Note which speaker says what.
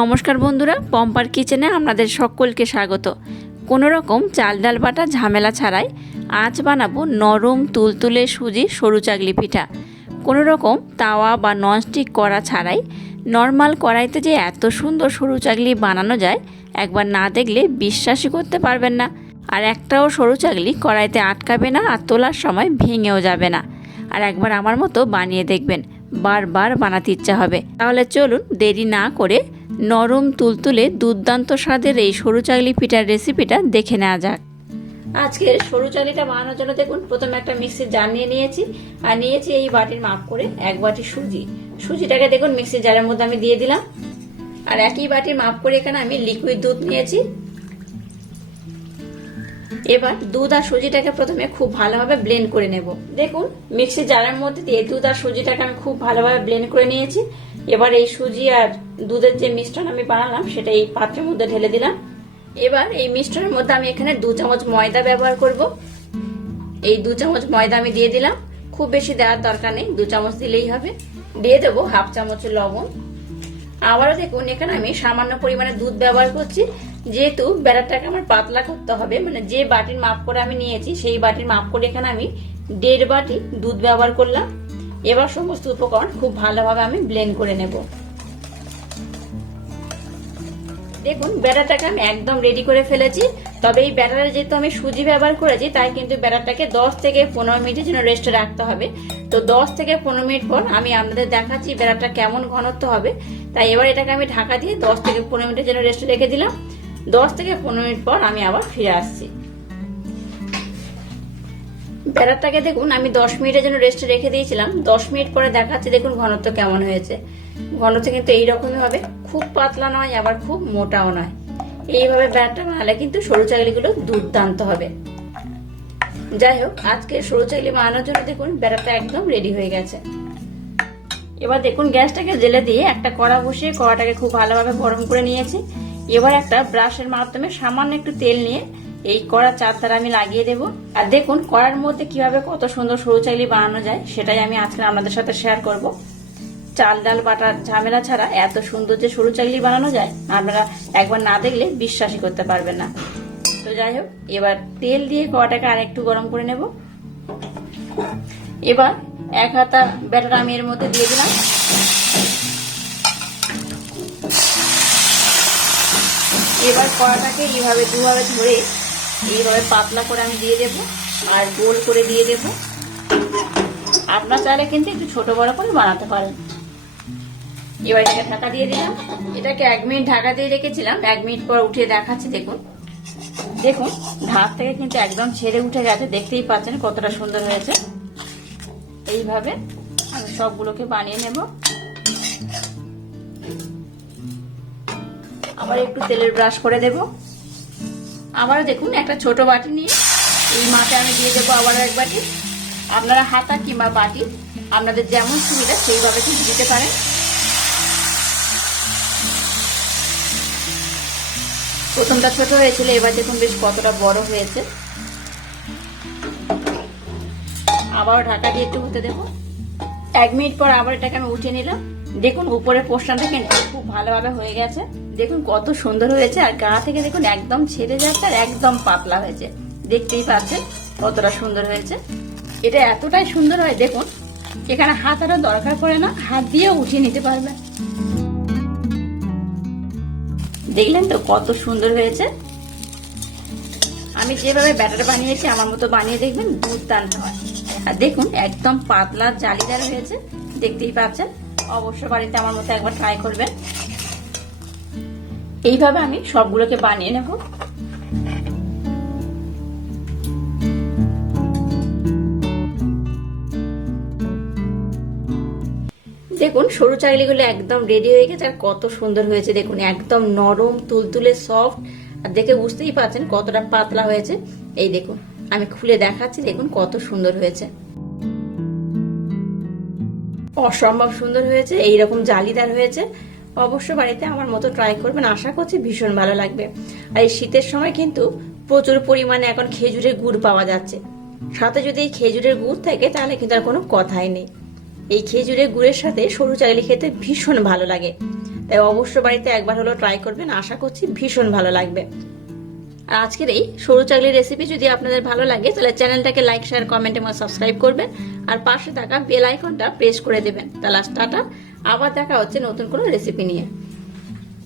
Speaker 1: নমস্কার বন্ধুরা, পম্পার কিচেনে আপনাদের সকলকে স্বাগত। কোনো রকম চাল ডাল বাটা ঝামেলা ছাড়াই আজ বানাবো নরম তুলতুলে সুজি সরু চাগলি পিঠা। কোনো রকম তাওয়া বা ননস্টিক করা ছাড়াই নর্মাল কড়াইতে যে এত সুন্দর সরু চাগলি বানানো যায়, একবার না দেখলে বিশ্বাসই করতে পারবেন না। আর একটাও সরু চাগলি কড়াইতে আটকাবে না আর তোলার সময় ভেঙেও যাবে না। আর একবার আমার মতো বানিয়ে দেখবেন, বারবার বানাতে ইচ্ছা হবে। তাহলে চলুন দেরি না করে নরম তুলতুলে দুর্দান্ত স্বাদের এই সরু চাগলি পিঠার রেসিপিটা দেখে নেওয়া যাক। আজকে সরু চাগলিটা বানানোর জন্য দেখুন, প্রথমে একটা মিক্সির জার নিয়ে নিয়েছি। আর নিয়েছি এই বাটির মাপ করে এক বাটি সুজি। সুজিটাকে দেখুন, মিক্সির জারের মধ্যে আমি দিয়ে দিলাম। আর একই বাটির মাপ করে এখানে আমি লিকুইড দুধ নিয়েছি। এবার দুধ আর সুজিটাকে প্রথমে খুব ভালোভাবে ব্লেন্ড করে নেব। দেখুন, মিক্সির জারের মধ্যে দিয়ে দুধ আর সুজিটাকে আমি খুব ভালোভাবে ব্লেন্ড করে নিয়েছি। এবার এই সুজি আর দুধের যে মিশ্রণ আমি বানালাম, সেটা এই পাত্রের মধ্যে ঢেলে দিলাম। এবার এই মিশ্রণের মধ্যে আমি এখানে দু চামচ ময়দা ব্যবহার করব। এই দু চামচ ময়দা আমি দিয়ে দিলাম। খুব বেশি দেওয়ার দরকার নেই, দু চামচ দিলেই হবে। দিয়ে দেবো হাফ চামচ লবণ। আবারও দেখুন, এখানে আমি সামান্য পরিমাণে দুধ ব্যবহার করছি। যেহেতু ব্যাটারটাকে আমার পাতলা করতে হবে মানে যে বাটির মাপ করে আমি নিয়েছি, সেই বাটির মাপ করে এখানে আমি দেড় বাটি দুধ ব্যবহার করলাম। এবার সমস্ত উপকরণ খুব ভালোভাবে আমি ব্লেন্ড করে নেব। দেখুন, ব্যাটারটাকে আমি একদম রেডি করে ফেলেছি। তবে এই ব্যাটারে যেহেতু আমি সুজি ব্যবহার করেছি, তাই কিন্তু ব্যাটারটাকে দশ থেকে পনেরো মিনিটের জন্য রেস্টে রাখতে হবে। তো দশ থেকে পনেরো মিনিট পর আমি আপনাদের দেখাচ্ছি ব্যাটারটা কেমন ঘনত্ব হবে। তাই এবার এটাকে আমি ঢাকা দিয়ে দশ থেকে পনেরো মিনিটের জন্য রেস্টে রেখে দিলাম। দশ থেকে পনেরো মিনিট পর আমি আবার ফিরে আসছি। ব্যাটারটাকে দেখুন, আমি দশ মিনিটের জন্য রেস্টে রেখে দিয়েছিলাম। দশ মিনিট পরে দেখাচ্ছি, দেখুন ঘনত্ব কেমন হয়েছে। ঘনত্ব কিন্তু এইরকমই হবে, খুব পাতলা নয়, আবার খুব মোটাও নয়। এইভাবে ব্যাটারটা বানালে কিন্তু সরু চাকলিগুলো দুর্দান্ত হবে। যাই হোক আজকে সরু চাকলি বানানোর জন্য দেখুন ব্যাটারটা একদম রেডি হয়ে গেছে। এবার দেখুন, গ্যাসটাকে জেলে দিয়ে একটা কড়া বসিয়ে কড়াটাকে খুব ভালোভাবে গরম করে নিয়েছি। এবার একটা ব্রাশের মাধ্যমে সামান্য একটু তেল নিয়ে এই কড়া চারধারে আমি লাগিয়ে দেব। আর দেখুন, কড়ার মধ্যে কীভাবে কত সুন্দর সরু চাইলি বানানো যায়, সেটাই আমি আজকে আপনাদের সাথে শেয়ার করব। চাল, ডাল, বাটার ঝামেলা ছাড়া এত সুন্দর যে সরু চাইলি বানানো যায়, আপনারা একবার না দেখলে বিশ্বাসই করতে পারবেন না। তো যাই হোক, এবার তেল দিয়ে কড়াটাকে আর একটু গরম করে নেব। এবার এক হাতা ব্যাটার আমি এর মধ্যে দিয়ে দিলাম। এবার কড়াটাকে এইভাবে দুভাবে ধরে এইভাবে পাতলা করে আমি দিয়ে দেবো আর গোল করে দিয়ে দেবো। আপনার চাইলে কিন্তু একটু ছোট বড় করে বানাতে পারেন। এবার এটাকে ঢাকা দিয়ে দিলাম। এটাকে এক মিনিট ঢাকা দিয়ে রেখেছিলাম। এক মিনিট পর উঠিয়ে দেখাচ্ছি, দেখুন। দেখুন ঢাক থেকে কিন্তু একদম ছেড়ে উঠে গেছে। দেখতেই পাচ্ছেন কতটা সুন্দর হয়েছে। এইভাবে আমি সবগুলোকে বানিয়ে নেব। আবার একটু তেলের ব্রাশ করে দেব। আবারও দেখুন, একটা ছোট বাটি নিয়ে এই মাঠে আমি দিয়ে দেবো আবারও এক বাটি। আপনারা হাতা কিংবা বাটি, আপনাদের যেমন সুবিধা সেইভাবে কিন্তু দিতে পারেন। প্রথমটা ছোট হয়েছিল, এবার দেখুন বেশ কতটা বড় হয়েছে। আবারও ঢাকা দিয়ে একটু হতে দেবো। এক মিনিট পর আবার এটাকে আমি উঠে নিলাম। দেখুন উপরের পোর্শনটা কিন্তু খুব ভালোভাবে হয়ে গেছে। দেখুন কত সুন্দর হয়েছে, আর গা থেকে দেখুন একদম ছেড়ে যাচ্ছে আর একদম পাতলা হয়েছে। দেখতেই পাচ্ছেন কতটা সুন্দর হয়েছে। এটা এতটাই সুন্দর হয়, দেখুন, এখানে হাত আরও দরকার পড়ে না, হাত দিয়েও উঠিয়ে নিতে পারবে। দেখলেন তো কত সুন্দর হয়েছে। আমি যেভাবে ব্যাটার বানিয়েছি, আমার মতো বানিয়ে দেখবেন দুধ দুর্দান্ত হয়। আর দেখুন, একদম পাতলা জালিদার হয়েছে। দেখতেই পাচ্ছেন? অবশ্য বাড়িতে আমার মতো একবার ট্রাই করবেন। এইভাবে আমি সবগুলোকে বানিয়ে নেব। দেখুন, সরু চাকলিগুলো একদম রেডি হয়ে গেছে আর কত সুন্দর হয়েছে। দেখুন, একদম নরম, তুলতুলে সফট আর দেখে বুঝতেই পারছেন কতটা পাতলা হয়েছে। এই দেখুন। আমি খুলে দেখাচ্ছি, দেখুন কত সুন্দর হয়েছে। অসম্ভব সুন্দর হয়েছে এই রকম জালিদার হয়েছে। অবশ্য বাড়িতে আমার মতো ট্রাই করবেন, আশা করছি ভীষণ ভালো লাগবে। আর এই শীতের সময় কিন্তু প্রচুর পরিমাণে এখন খেজুরের গুড় পাওয়া যাচ্ছে। সাথে যদি এই খেজুরের গুড় থাকে, তাহলে কিন্তু আর কোনো কথাই নেই। এই খেজুরের গুড়ের সাথে সরু চাইলে খেতে ভীষণ ভালো লাগে। তাই অবশ্য বাড়িতে একবার হলো ট্রাই করবেন, আশা করছি ভীষণ ভালো লাগবে। আর আজকের এই সরু চাকলির রেসিপি যদি আপনাদের ভালো লাগে, তাহলে চ্যানেলটাকে লাইক শেয়ার কমেন্ট এবং সাবস্ক্রাইব করবেন। আর পাশে থাকা বেল আইকনটা প্রেস করে দেবেন। তাহলে টাটা। আবার দেখা হচ্ছে নতুন কোনো রেসিপি নিয়ে।